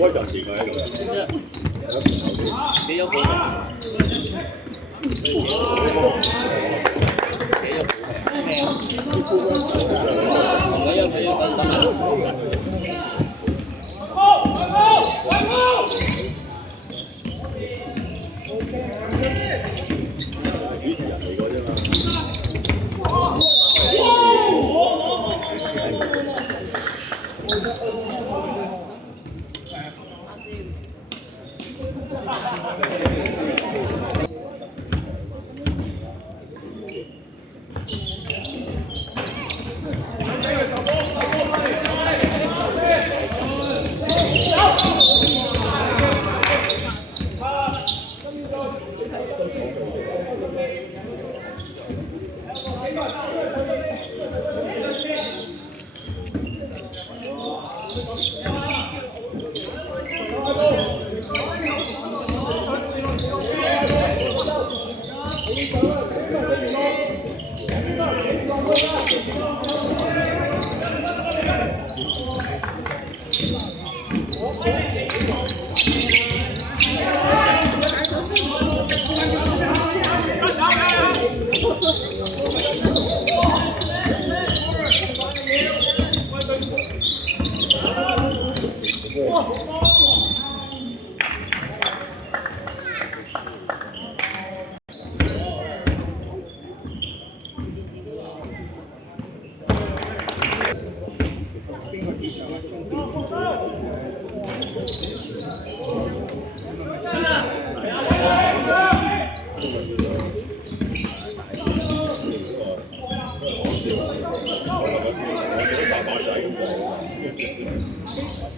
開陣時佢喺度，幾有冇？主持人嚟過啫嘛。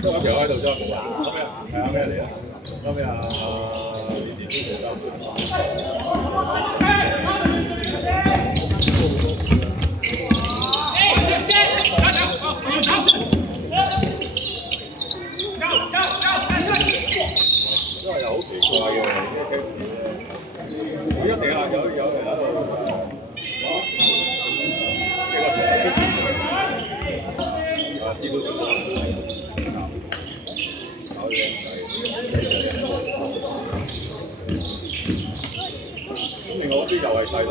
張條喺度張冇啊？係啊，咩嚟啊？收咩啊？以前都做因為又好奇怪嘅，佢一定係有人喺度。試過做另外嗰啲又係細路。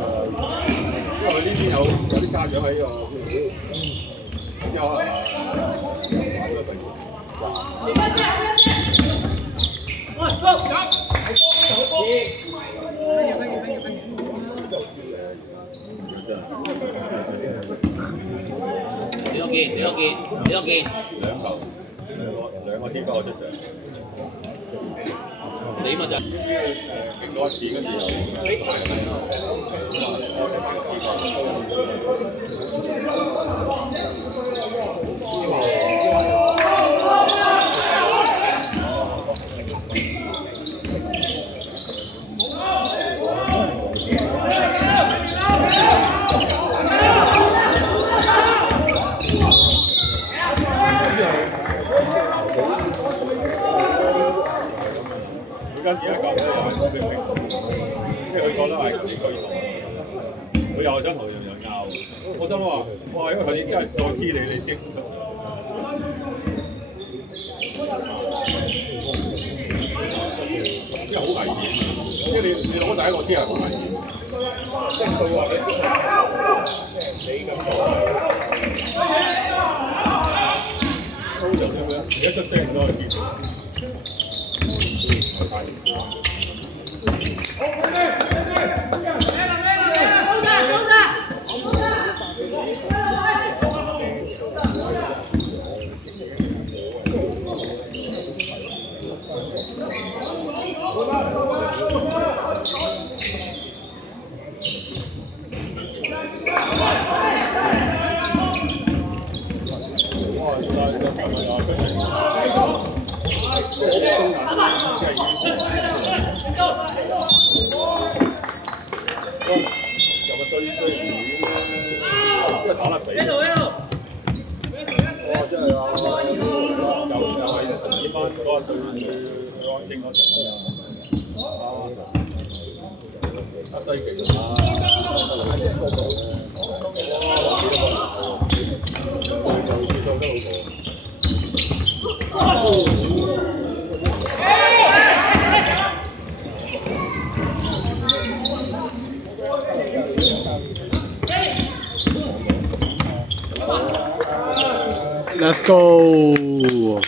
因為呢邊有啲家長喺呢個，有啊，玩個細路。你都見，兩個天花出上，你咪就勁多錢跟住又大跟而家教咧又係冰冰，即係佢覺得係佢佢又想同樣樣拗。我心話，哇！因為佢哋真係再知你知唔知？因為好危險，即係你攞第一個 T 係好危險。即係佢話你咁做，通常咁樣，而家出聲都係見到。Let's go！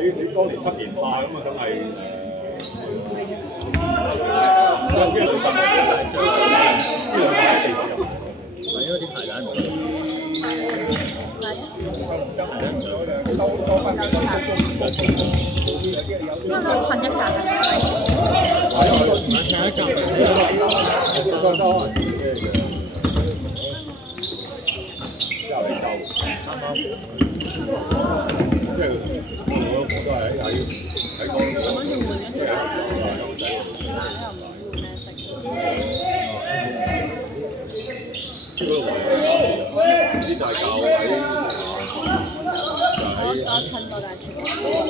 你當年7連霸咁啊，梗係因為啲排蛋唔噴一格我襯過大廚。之後佢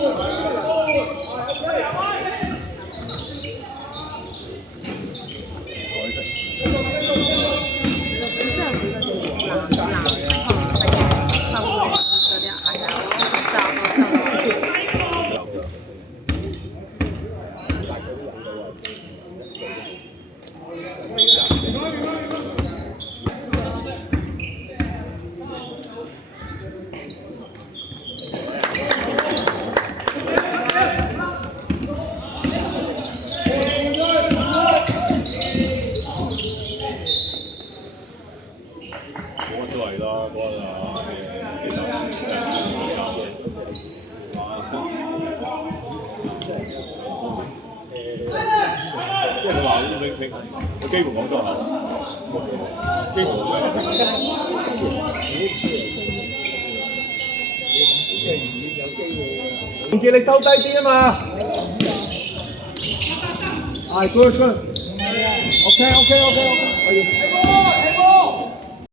嗰啲藍色嗰啲收嗰啲係啊，我收。都係啦，嗰個其實即係你話佢幾乎講錯口，幾乎唔叫你收低啲啊嘛。係 good good。OK。